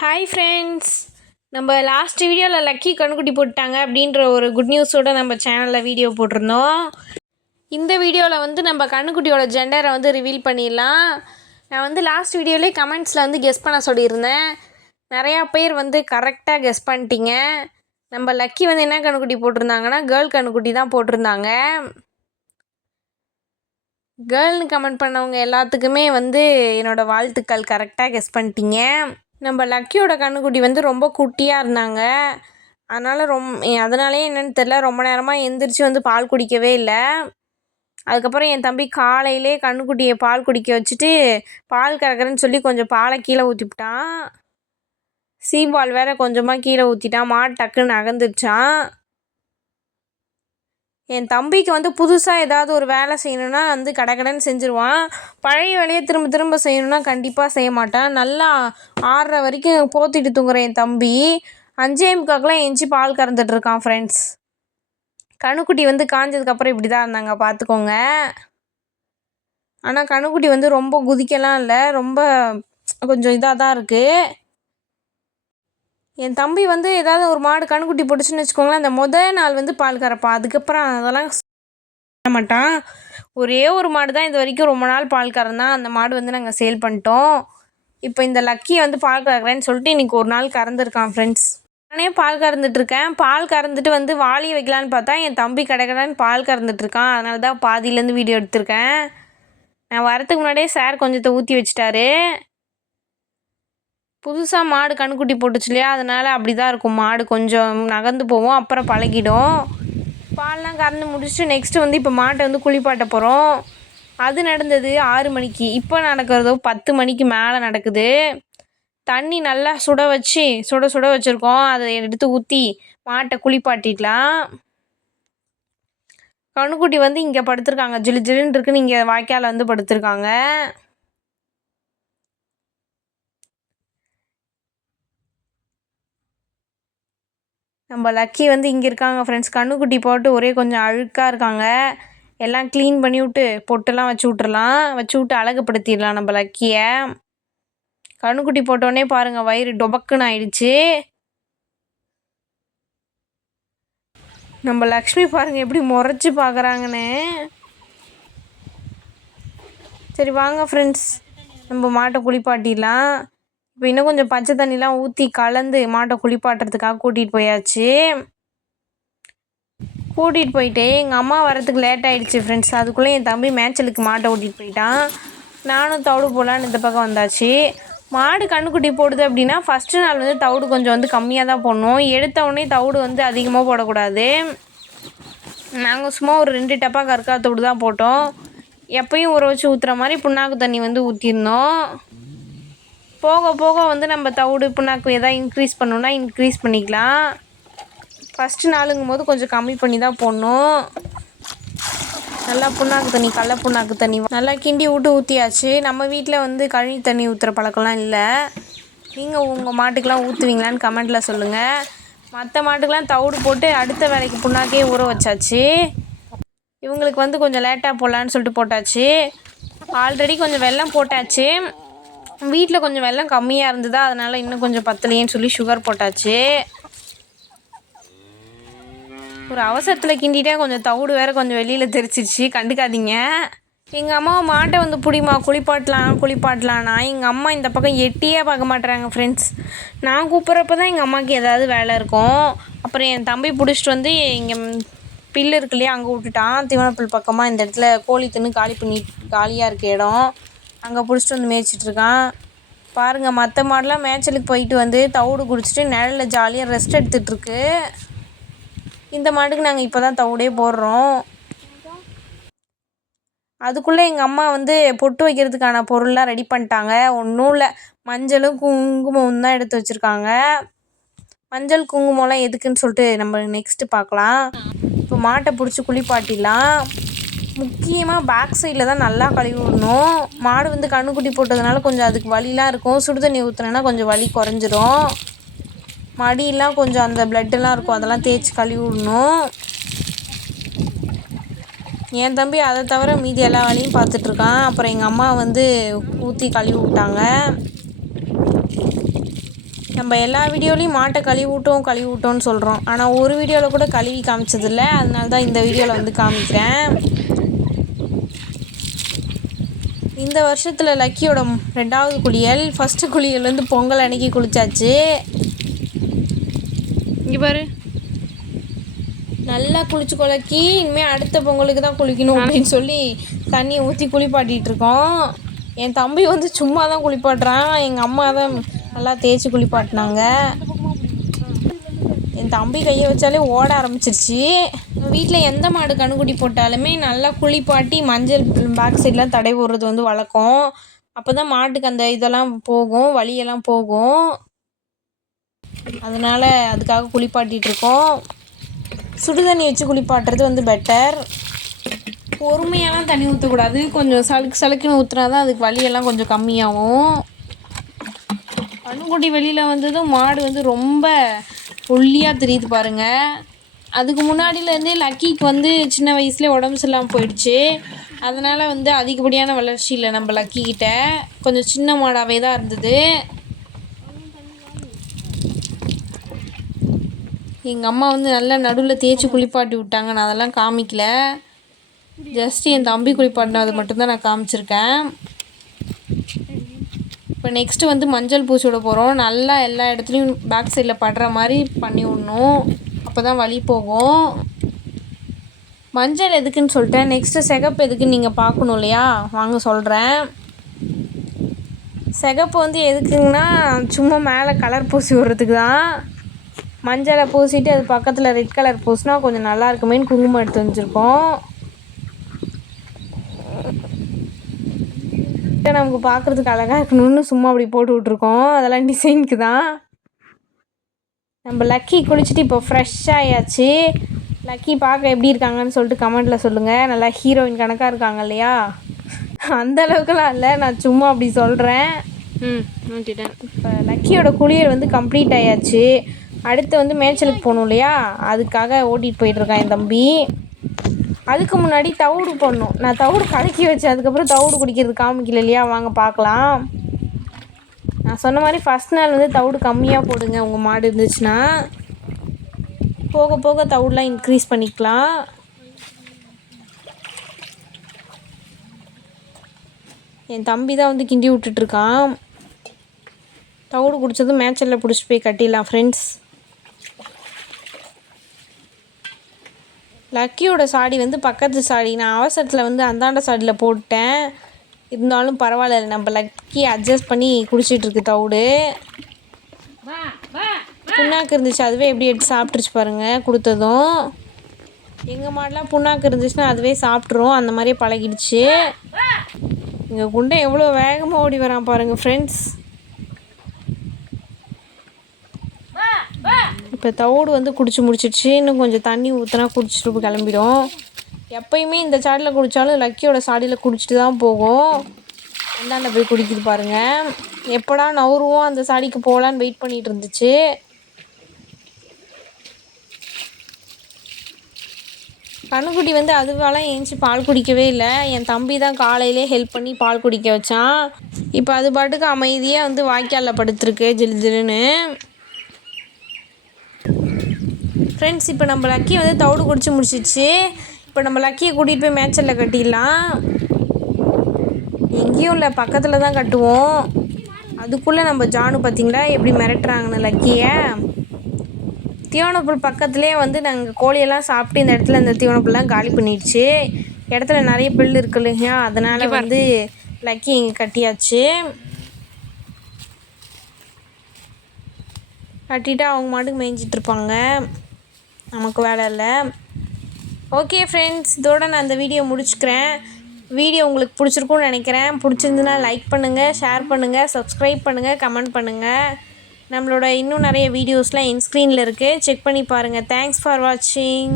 Hi friends நம்ம last வீடியோவில் lucky கண்குட்டி போட்டாங்க அப்படின்ற ஒரு குட் நியூஸோட நம்ம சேனலில் வீடியோ போட்டிருந்தோம். இந்த வீடியோவில் வந்து நம்ம கண்ணுக்குட்டியோட ஜெண்டரை வந்து ரிவீல் பண்ணிடலாம். நான் வந்து லாஸ்ட் வீடியோலேயே கமெண்ட்ஸில் வந்து கெஸ் பண்ண சொல்லியிருந்தேன். நிறையா பேர் வந்து கரெக்டாக கெஸ் பண்ணிட்டீங்க. நம்ம லக்கி வந்து என்ன கண்ணுக்குட்டி போட்டிருந்தாங்கன்னா கேர்ள் கண்ணுக்குட்டி தான் போட்டிருந்தாங்க. கேர்ள்னு கமெண்ட் பண்ணவங்க எல்லாத்துக்குமே வந்து என்னோடய வாழ்த்துக்கள் கரெக்டாக கெஸ் பண்ணிட்டீங்க. நம்ம லக்கியோட கண்ணுக்குட்டி வந்து ரொம்ப குட்டியாக இருந்தாங்க. அதனால் ரொம் அதனாலே என்னென்னு தெரில ரொம்ப நேரமாக எந்திரிச்சு வந்து பால் குடிக்கவே இல்லை. அதுக்கப்புறம் என் தம்பி காலையிலே கண்ணுக்குட்டியை பால் குடிக்க வச்சுட்டு பால் கறக்கிறேன்னு சொல்லி கொஞ்சம் பாலை கீழே ஊற்றிவிட்டான் சீம்பால் வேற கொஞ்சமாக கீழே ஊற்றிட்டான் மாடு டக்குன்னு அகந்துருச்சான் என் தம்பிக்கு வந்து புதுசாக ஏதாவது ஒரு வேலை செய்யணுன்னா வந்து கடகடன்னு செஞ்சுருவான். பழைய வேலையை திரும்ப திரும்ப செய்யணுன்னா கண்டிப்பாக செய்ய மாட்டான். நல்லா ஆறுற வரைக்கும் போத்திட்டு தூங்குற என் தம்பி. அஞ்சே முக்காக்கெலாம் எஞ்சி பால் கறந்துட்டுருக்கான் ஃப்ரெண்ட்ஸ் கணுக்குட்டி வந்து காஞ்சதுக்கப்புறம் இப்படி தான் இருந்தாங்க பார்த்துக்கோங்க ஆனால் கணுக்குட்டி வந்து ரொம்ப குதிக்கலாம் இல்லை ரொம்ப கொஞ்சம் இதாக தான் இருக்குது என் தம்பி வந்து ஏதாவது ஒரு மாடு கண்குட்டி போட்டுச்சுன்னு வச்சுக்கோங்களேன் அந்த முதல் நாள் வந்து பால் கறப்பான் அதுக்கப்புறம் அதெல்லாம் மாட்டான். ஒரே ஒரு மாடு தான் இது வரைக்கும் ரொம்ப நாள் பால் கறந்தான் அந்த மாடு வந்து நாங்கள் சேல் பண்ணிட்டோம். இப்போ இந்த லக்கியை வந்து பால் கறக்குறேன்னு சொல்லிட்டு இன்றைக்கி ஒரு நாள் கறந்துருக்கான் ஃப்ரெண்ட்ஸ் நானே பால் கறந்துட்டுருக்கேன் பால் கறந்துட்டு வந்து வாளி வைக்கலான்னு பார்த்தா என் தம்பி கடைக்கடான்னு பால் கறந்துட்டுருக்கான் அதனால தான் பாதியிலேருந்து வீடியோ எடுத்திருக்கேன். நான் வரத்துக்கு முன்னாடியே சார் கொஞ்சத்தை ஊற்றி வச்சிட்டாரு. புதுசாக மாடு கண்குட்டி போட்டுச்சு இல்லையா? அதனால் அப்படி தான் இருக்கும். மாடு கொஞ்சம் நகர்ந்து போவோம் அப்புறம் பழகிடும். பால்லாம் கறந்து முடிச்சுட்டு நெக்ஸ்ட்டு வந்து இப்போ மாட்டை வந்து குளிப்பாட்ட போகிறோம் அது நடந்தது ஆறு மணிக்கு. இப்போ நடக்கிறதோ பத்து மணிக்கு மேலே நடக்குது. தண்ணி நல்லா சுட வச்சு சுட சுட வச்சுருக்கோம். அதை எடுத்து ஊற்றி மாட்டை குளிப்பாட்டிடலாம். கண்ணுக்குட்டி வந்து இங்கே படுத்துருக்காங்க. ஜிலு ஜிலுன்னு இருக்குன்னு இங்கே வாய்க்கால் வந்து படுத்துருக்காங்க. நம்ம லக்கி வந்து இங்கே இருக்காங்க ஃப்ரெண்ட்ஸ் கண்ணுக்குட்டி போட்டு ஒரே கொஞ்சம் அழுக்காக இருக்காங்க. எல்லாம் க்ளீன் பண்ணி விட்டு பொட்டெல்லாம் வச்சு விட்றலாம் வச்சு விட்டு அழகுப்படுத்திடலாம் நம்ம லக்கியை கண்ணுக்குட்டி போட்டோடனே பாருங்கள் வயிறு டொபக்குன்னு ஆயிடுச்சு. நம்ம லக்ஷ்மி பாருங்கள் எப்படி முறைச்சி பார்க்குறாங்கன்னு சரி வாங்க ஃப்ரெண்ட்ஸ் நம்ம மாட்டை குளிப்பாட்டிடலாம். இப்போ இன்னும் கொஞ்சம் பச்சை தண்ணிலாம் ஊற்றி கலந்து மாட்டை குளிப்பாட்டுறதுக்காக கூட்டிகிட்டு போயாச்சு. கூட்டிகிட்டு போயிட்டு எங்கள் அம்மா வரத்துக்கு லேட் ஆகிடுச்சு ஃப்ரெண்ட்ஸ் அதுக்குள்ளே என் தம்பி மேய்ச்சலுக்கு மாட்டை ஓட்டிகிட்டு போயிட்டான். நானும் தவிடு போகலான்னு இந்த பக்கம் வந்தாச்சு. மாடு கண்ணுக்குட்டி போடுது அப்படின்னா ஃபஸ்ட்டு நாள் வந்து தவிடு கொஞ்சம் வந்து கம்மியாக தான் போடணும். எடுத்தவுடனே தவிடு வந்து அதிகமாக போடக்கூடாது. நாங்கள் சும்மா ஒரு ரெண்டு டப்பா கற்கா தவிடு தான் போட்டோம். எப்பயும் ஊற வச்சு ஊற்றுற மாதிரி புண்ணாக்கு தண்ணி வந்து ஊற்றிருந்தோம் போக போக வந்து நம்ம தவிடு புண்ணாக்கு எதாவது இன்க்ரீஸ் பண்ணணுன்னா இன்க்ரீஸ் பண்ணிக்கலாம். ஃபஸ்ட்டு நாளுங்கும் போது கொஞ்சம் கம்மி பண்ணி தான் போடணும். நல்லா புண்ணாக்கு தண்ணி கடல புண்ணாக்கு தண்ணி நல்லா கிண்டி விட்டு ஊற்றியாச்சு நம்ம வீட்டில் வந்து கழனி தண்ணி ஊற்றுற பழக்கம்லாம் இல்லை. நீங்கள் உங்கள் மாட்டுக்கெலாம் ஊற்றுவீங்களான்னு கமெண்ட்டில் சொல்லுங்கள் மற்ற மாட்டுக்கெலாம் தவிடு போட்டு அடுத்த வேலைக்கு புண்ணாக்கே ஊற வச்சாச்சு. இவங்களுக்கு வந்து கொஞ்சம் லேட்டாக போடலான்னு சொல்லிட்டு போட்டாச்சு. ஆல்ரெடி கொஞ்சம் வெள்ளம் போட்டாச்சு. வீட்டில் கொஞ்சம் வெள்ளம் கம்மியாக இருந்ததா அதனால் இன்னும் கொஞ்சம் பத்தலையேன்னு சொல்லி சுகர் போட்டாச்சு. ஒரு அவசரத்தில் கிண்டிட்டே கொஞ்சம் தவிடு வேறு கொஞ்சம் வெளியில் தெரிச்சிருச்சு கண்டுக்காதீங்க. எங்கள் அம்மா மாட்டை வந்து பிடிமா குளிப்பாட்டலாம் குளிப்பாட்டலான்னா எங்கள் அம்மா இந்த பக்கம் எட்டியே பார்க்க மாட்டுறாங்க ஃப்ரெண்ட்ஸ் நான் கூப்பிட்றப்ப தான் எங்கள் அம்மாவுக்கு ஏதாவது வேலை இருக்கும். அப்புறம் என் தம்பி பிடிச்சிட்டு வந்து இங்கே பில்லு இருக்கு இல்லையா அங்கே விட்டுட்டான். தீவனப்புல் பக்கமாக இந்த இடத்துல கோழி தின்னு காலி பண்ணி காலியாக இருக்க இடம். அங்கே பிடிச்சிட்டு வந்து மேய்ச்சிட்ருக்கான் பாருங்கள் மற்ற மாடெலாம் மேய்ச்சலுக்கு போயிட்டு வந்து தவிடு குடிச்சிட்டு நிழலில் ஜாலியாக ரெஸ்ட் எடுத்துகிட்ருக்கு இந்த மாட்டுக்கு நாங்கள் இப்போ தான் தவிடே போடுறோம். அதுக்குள்ளே எங்கள் அம்மா வந்து பொட்டு வைக்கிறதுக்கான பொருள்லாம் ரெடி பண்ணிட்டாங்க. ஒன்றும் இல்லை. மஞ்சளும் குங்குமம் தான் எடுத்து வச்சுருக்காங்க. மஞ்சள் குங்குமம்லாம் எதுக்குன்னு சொல்லிட்டு நம்ம நெக்ஸ்ட்டு பார்க்கலாம். இப்போ மாட்டை பிடிச்சி குளிப்பாட்டிடலாம். முக்கியமாக பேக் சைடில் தான் நல்லா கழுவி விடணும் மாடு வந்து கண்ணுக்குட்டி போட்டதுனால கொஞ்சம் அதுக்கு வலிலாம் இருக்கும். சுடு தண்ணி ஊற்றுனேன்னா கொஞ்சம் வலி குறைஞ்சிரும். மடியெல்லாம் கொஞ்சம் அந்த பிளட்டெல்லாம் இருக்கும். அதெல்லாம் தேய்ச்சி கழுவி விடணும் என் தம்பி அதை தவிர மீதி எல்லா வேலையும் பார்த்துட்ருக்கான் அப்புறம் எங்கள் அம்மா வந்து ஊற்றி கழுவி விட்டாங்க. நம்ம எல்லா வீடியோலையும் மாட்டை கழுவி விட்டோம் கழுவி விட்டோம்னு சொல்கிறோம் ஆனால் ஒரு வீடியோவில் கூட கழுவி காமிச்சதில்ல. அதனால தான் இந்த வீடியோவில் வந்து காமிக்கிறேன். இந்த வருஷத்தில் லக்கியோட ரெண்டாவது குளியல். ஃபஸ்ட்டு குளியல் வந்து பொங்கல் அன்னைக்கு குளிச்சாச்சு. இங்கே பாரு. நல்லா குளிச்சு குலக்கி இனிமேல் அடுத்த பொங்கலுக்கு தான் குளிக்கணும் அப்படின்னு சொல்லி தண்ணியை ஊற்றி குளிப்பாட்டிட்டு இருக்கோம். என் தம்பி வந்து சும்மா தான் குளிப்பாட்டுறான். எங்கள் அம்மா தான் நல்லா தேய்ச்சி குளிப்பாட்டினாங்க. என் தம்பி கையை வச்சாலே ஓட ஆரம்பிச்சிருச்சு. வீட்டில் எந்த மாடு கணுக்குட்டி போட்டாலுமே நல்லா குளிப்பாட்டி மஞ்சள் பேக் சைட்லாம் தடை போடுறது வந்து வழக்கம். அப்போ தான் மாட்டுக்கு அந்த இதெல்லாம் போகும் வலியெல்லாம் போகும். அதனால் அதுக்காக குளிப்பாட்டிகிட்ருக்கோம் சுடு தண்ணி வச்சு குளிப்பாட்டுறது வந்து பெட்டர் பொறுமையெல்லாம் தண்ணி ஊற்றக்கூடாது கொஞ்சம் சலுக்கு சலுக்குன்னு ஊற்றுனா தான் அதுக்கு வலியெல்லாம் கொஞ்சம் கம்மியாகும். கண்ணுக்குட்டி வெளியில் வந்ததும் மாடு வந்து ரொம்ப ஒல்லியாக தெரியுது பாருங்கள் அதுக்கு முன்னாடியிலேருந்தே லக்கிக்கு வந்து சின்ன வயசுலேயே உடம்பு சரியில்லாமல் போயிடுச்சு. அதனால் வந்து அதிகப்படியான வளர்ச்சி இல்லை நம்ம லக்கிக்கிட்ட கொஞ்சம் சின்ன மாடாகவே தான் இருந்தது. எங்கள் அம்மா வந்து நல்லா நடுவில் தேய்ச்சி குளிப்பாட்டி விட்டாங்க. நான் அதெல்லாம் காமிக்கல. ஜஸ்ட் என் தம்பி குளிப்பாட்டினது மட்டும்தான் நான் காமிச்சிருக்கேன். இப்போ நெக்ஸ்ட்டு வந்து மஞ்சள் பூச்சி விட போகிறோம் நல்லா எல்லா இடத்துலையும் பேக் சைடில் படுற மாதிரி பண்ணி விடணும். அப்போ தான் வலி போகும். மஞ்சள் எதுக்குன்னு சொல்லிட்டேன். நெக்ஸ்ட்டு சிகப்பு எதுக்குன்னு நீங்கள் பார்க்கணும் இல்லையா? வாங்க சொல்கிறேன் சிகப்பு வந்து எதுக்குங்கன்னா சும்மா மேலே கலர் பூசி விடுறதுக்கு தான். மஞ்சளை பூசிட்டு அது பக்கத்தில் ரெட் கலர் பூசினா கொஞ்சம் நல்லா இருக்குமேன்னு குங்குமம் எடுத்து வச்சுருக்கோம். நமக்கு பார்க்குறதுக்கு அழகாக இருக்கணும்னு சும்மா அப்படி போட்டு விட்ருக்கோம் அதெல்லாம் டிசைனுக்கு தான். நம்ம லக்கி குளிச்சுட்டு இப்போ ஃப்ரெஷ் ஆயாச்சு. லக்கி பார்க்க எப்படி இருக்காங்கன்னு சொல்லிட்டு கமெண்ட்டில் சொல்லுங்கள் நல்லா ஹீரோயின் கணக்காக இருக்காங்க இல்லையா? அந்த அளவுக்குலாம் இல்லை. நான் சும்மா அப்படி சொல்கிறேன் ம் நோட்டிட்டேன். இப்போ லக்கியோட குளியல் வந்து கம்ப்ளீட் ஆயாச்சு. அடுத்து வந்து மேய்ச்சலுக்கு போகணும் இல்லையா? அதுக்காக ஓட்டிகிட்டு போயிட்டுருக்கான் என் தம்பி. அதுக்கு முன்னாடி தவிடு போடணும். நான் தவிடு கலக்கி வச்சேன். அதுக்கப்புறம் தவிடு குடிக்கிறது காமிக்கல இல்லையா? வாங்க பார்க்கலாம். நான் சொன்ன மாதிரி ஃபஸ்ட் நாள் வந்து தவிடு கம்மியாக போடுங்க. உங்கள் மாடு இருந்துச்சுன்னா போக போக தவிடுலாம் இன்க்ரீஸ் பண்ணிக்கலாம். என் தம்பி தான் வந்து கிண்டி விட்டுட்ருக்கான் தவிடு குடித்ததும் மேட்சலில் பிடிச்சிட்டு போய் கட்டிடலாம் ஃப்ரெண்ட்ஸ் லக்கியோட சாடி வந்து பக்கத்து சாடி. நான் அவசரத்தில் வந்து அந்தாண்ட சாடியில் போட்டேன் இருந்தாலும் பரவாயில்ல நம்ம லக் லக்கி அட்ஜஸ்ட் பண்ணி குடிச்சிட்டு இருக்கு தவிடு. புண்ணாக்கு இருந்துச்சு அதுவே எப்படி எடுத்து சாப்பிட்ருச்சு பாருங்க கொடுத்ததும். எங்கள் மாடெலாம் புண்ணாக்கு இருந்துச்சுன்னா அதுவே சாப்பிட்ரும் அந்த மாதிரியே பழகிடுச்சு. இங்கே குண்டை எவ்வளோ வேகமாக ஓடி வரான் பாருங்கள் ஃப்ரெண்ட்ஸ் இப்போ தவிடு வந்து குடிச்சு முடிச்சிடுச்சு இன்னும் கொஞ்சம் தண்ணி ஊற்றினா குடிச்சிட்டு கிளம்பிடும். எப்பயுமே இந்த சாடில் குடித்தாலும் லக்கியோட சாடியில் குடிச்சிட்டு தான் போகும். அந்தாண்ட போய் குடிக்குது பாருங்க. எப்படா நவருவோம் அந்த சாடிக்கு போகலான்னு வெயிட் பண்ணிட்டு இருந்துச்சு கண்ணுக்குட்டி வந்து அதுவாலாம் ஏஞ்சி பால் குடிக்கவே இல்லை. என் தம்பி தான் காலையிலே ஹெல்ப் பண்ணி பால் குடிக்க வச்சான். இப்போ அது பாட்டுக்கு அமைதியாக வந்து வாய்க்காலில் படுத்துருக்கு ஜில் ஜிலுன்னு. ஃப்ரெண்ட்ஸ் இப்போ நம்ம லக்கி வந்து தவிடு குடிச்சு முடிச்சிச்சு. இப்போ நம்ம லக்கியை கூட்டிகிட்டு போய் மேய்ச்சலில் கட்டிடலாம். எங்கேயும் இல்லை பக்கத்தில் தான் கட்டுவோம். அதுக்குள்ளே நம்ம ஜானு பார்த்தீங்களா எப்படி மிரட்டுறாங்கன்னு லக்கியை. தீவனப்புல் பக்கத்துலேயே வந்து நாங்கள் கோழியெல்லாம் சாப்பிட்டு இந்த இடத்துல இந்த தீவனப்புல்லாம் காலி பண்ணிடுச்சு. இடத்துல நிறைய புல் இருக்கு இல்லையா அதனால் வந்து லக்கி இங்கே கட்டியாச்சு. கட்டிட்டு அவங்க மாட்டுக்கு மேய்ஞ்சிட்டு இருப்பாங்க. நமக்கு வேலை இல்லை. ஓகே ஃப்ரெண்ட்ஸ் இதோட நான் அந்த வீடியோ முடிச்சுக்கிறேன். வீடியோ உங்களுக்கு பிடிச்சிருக்கும்னு நினைக்கிறேன். பிடிச்சிருந்துன்னா லைக் பண்ணுங்கள் ஷேர் பண்ணுங்கள் சப்ஸ்கிரைப் பண்ணுங்கள் கமெண்ட் பண்ணுங்கள் நம்மளோட இன்னும் நிறைய வீடியோஸ்லாம் என் ஸ்க்ரீனில் இருக்குது செக் பண்ணி பாருங்கள் தேங்க்ஸ் ஃபார் வாட்சிங்